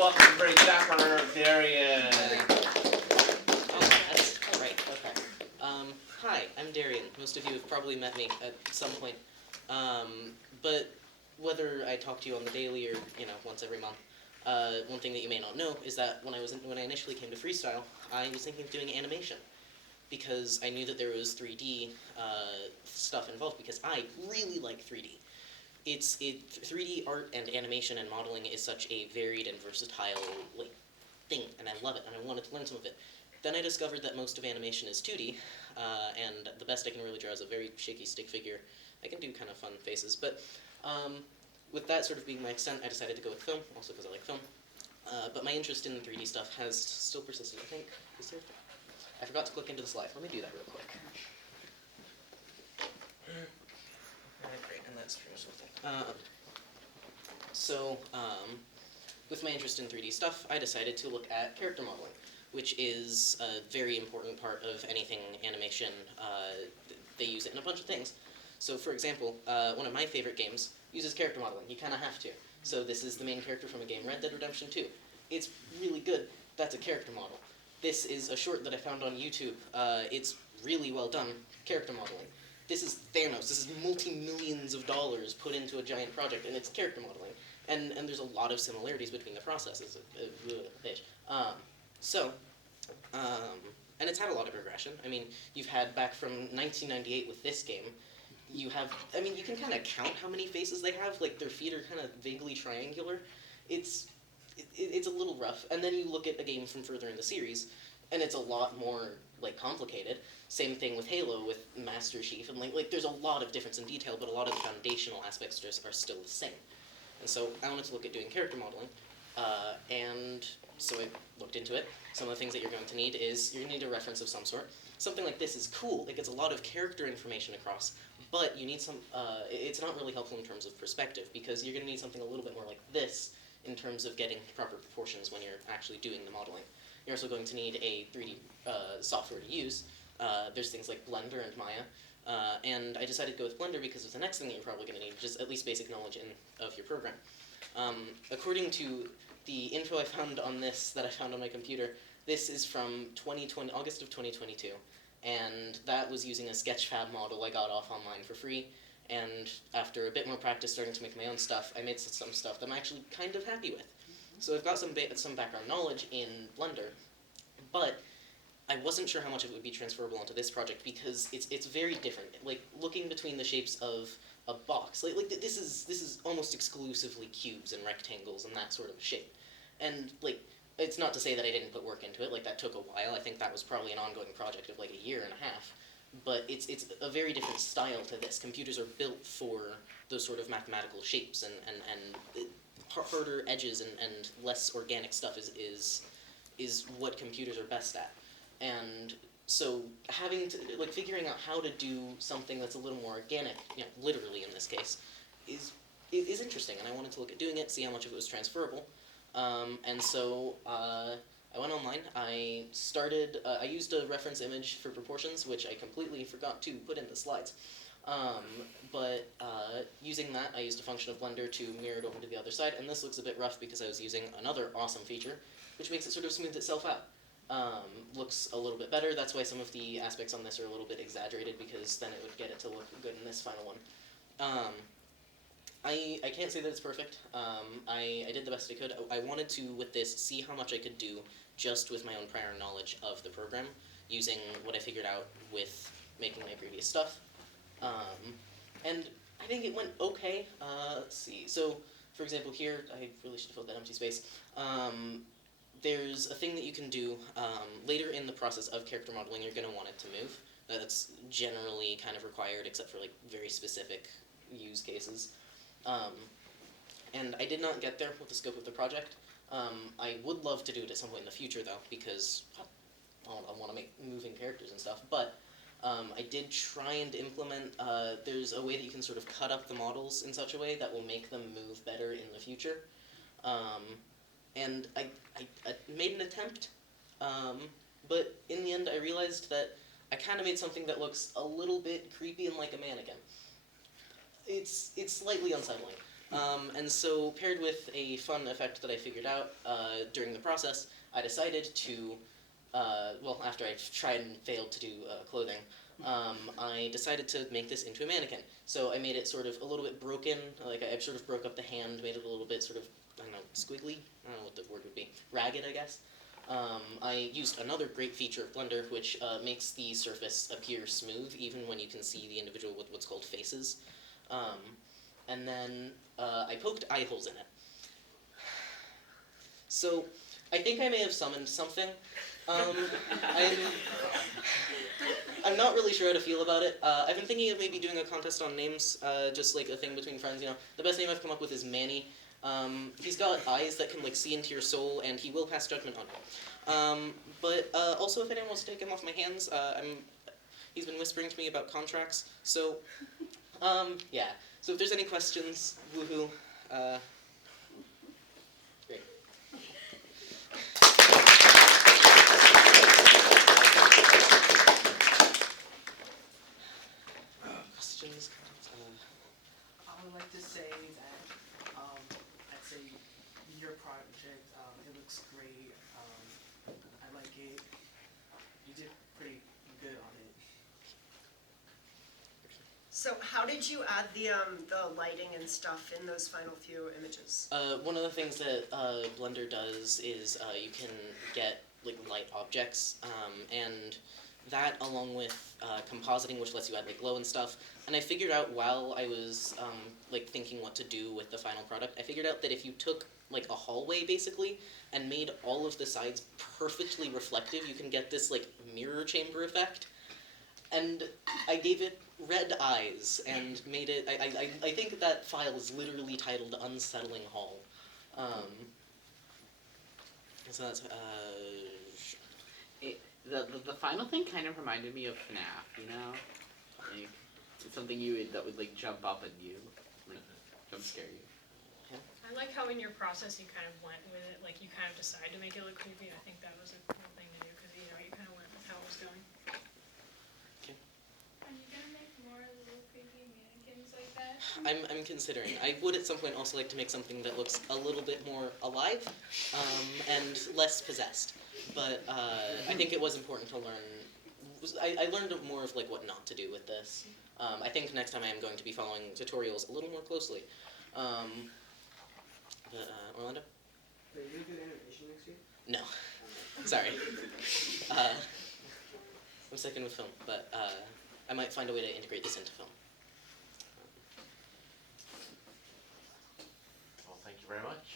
welcome the very background of Darian. Oh, that's right. Okay. Hi, I'm Darian. Most of you have probably met me at some point. But whether I talk to you on the daily or once every month, one thing that you may not know is that when I initially came to freestyle, I was thinking of doing animation because I knew that there was 3D stuff involved because I really like 3D. 3D art and animation and modeling is such a varied and versatile thing, and I love it, and I wanted to learn some of it. Then I discovered that most of animation is 2D, and the best I can really draw is a very shaky stick figure. I can do kind of fun faces, but with that sort of being my extent, I decided to go with film, also because I like film. But my interest in 3D stuff has still persisted, I think. I forgot to click into the slide. Let me do that real quick. Alright, great, and that's pretty much the thing. With my interest in 3D stuff, I decided to look at character modeling, which is a very important part of anything animation. They use it in a bunch of things. So, for example, one of my favorite games uses character modeling. You kind of have to. So this is the main character from a game, Red Dead Redemption 2. It's really good. That's a character model. This is a short that I found on YouTube. It's really well done. Character modeling. This is Thanos. This is multi-millions of dollars put into a giant project, and it's character modeling. And there's a lot of similarities between the processes. And it's had a lot of progression. I mean, you've had back from 1998 with this game, you can kind of count how many faces they have. Like, their feet are kind of vaguely triangular. It's a little rough. And then you look at a game from further in the series, and it's a lot more, complicated. Same thing with Halo, with Master Chief, and there's a lot of difference in detail, but a lot of the foundational aspects just are still the same. And so I wanted to look at doing character modeling, and so I looked into it. Some of the things that you're going to need is you're going to need a reference of some sort. Something like this is cool. It gets a lot of character information across, but you need some, it's not really helpful in terms of perspective, because you're going to need something a little bit more like this in terms of getting proper proportions when you're actually doing the modeling. You're also going to need a 3D software to use. There's things like Blender and Maya, and I decided to go with Blender because it's the next thing that you're probably going to need, which is at least basic knowledge of your program. According to the info I found on this that I found on my computer, this is from August of 2022, and that was using a Sketchfab model I got off online for free, and after a bit more practice starting to make my own stuff, I made some stuff that I'm actually kind of happy with. So I've got some background knowledge in Blender, but I wasn't sure how much of it would be transferable onto this project because it's very different. Like, looking between the shapes of a box, this is almost exclusively cubes and rectangles and that sort of shape. And it's not to say that I didn't put work into it. That took a while. I think that was probably an ongoing project of a year and a half. But it's a very different style to this. Computers are built for those sort of mathematical shapes and harder edges and less organic stuff is what computers are best at. And so figuring out how to do something that's a little more organic, literally in this case, is interesting, and I wanted to look at doing it, see how much of it was transferable. And so I went online. I used a reference image for proportions, which I completely forgot to put in the slides. Using that, I used a function of Blender to mirror it over to the other side, and this looks a bit rough because I was using another awesome feature, which makes it sort of smooth itself out. Looks a little bit better. That's why some of the aspects on this are a little bit exaggerated, because then it would get it to look good in this final one. I can't say that it's perfect. I did the best I could. I wanted to, with this, see how much I could do just with my own prior knowledge of the program, using what I figured out with making my previous stuff. And I think it went okay. Let's see. So, for example, here, I really should have filled that empty space. There's a thing that you can do later in the process of character modeling. You're going to want it to move. That's generally kind of required, except for very specific use cases. And I did not get there with the scope of the project. I would love to do it at some point in the future, though, because I want to make moving characters and stuff. But I did try and implement, there's a way that you can sort of cut up the models in such a way that will make them move better in the future. And I made an attempt, but in the end I realized that I kind of made something that looks a little bit creepy and like a mannequin. It's slightly unsettling. And so, paired with a fun effect that I figured out during the process, I decided to, well, after I tried and failed to do clothing, I decided to make this into a mannequin. So I made it sort of a little bit broken, like I sort of broke up the hand, made it a little bit sort of, I don't know, squiggly? I don't know what the word would be. Ragged, I guess. I used another great feature of Blender, which makes the surface appear smooth, even when you can see the individual with what's called faces. And then I poked eye holes in it. So I think I may have summoned something. I'm not really sure how to feel about it. I've been thinking of maybe doing a contest on names, just like a thing between friends, you know. The best name I've come up with is Manny. He's got eyes that can like see into your soul, and he will pass judgment on you. But also, if anyone wants to take him off my hands, he's been whispering to me about contracts. So, yeah. So if there's any questions, woohoo. Great. Questions? I would like to say that I'd say your project, it looks great. I like it. You did pretty good on it. So how did you add the lighting and stuff in those final few images? One of the things that Blender does is you can get like light objects, and that along with compositing, which lets you add like glow and stuff. And I figured out while I was like thinking what to do with the final product, I figured out that if you took like a hallway basically and made all of the sides perfectly reflective, you can get this like mirror chamber effect. And I gave it red eyes and made it. I think that file is literally titled "Unsettling Hall." So that's The final thing kind of reminded me of FNAF, you know? Like, it's something that would like jump up at you, like jump scare you. I like how in your process you kind of went with it, like you kind of decided to make it look creepy. I think that was a cool thing to do because you kind of went with how it was going. Are you gonna make more little creepy mannequins like that? I'm considering. I would at some point also like to make something that looks a little bit more alive, and less possessed. But I think it was important to learn. I learned more of like what not to do with this. I think next time I am going to be following tutorials a little more closely. Orlando? Are you gonna do animation next year? No. Sorry. I'm sticking with film, but I might find a way to integrate this into film. Well, thank you very much.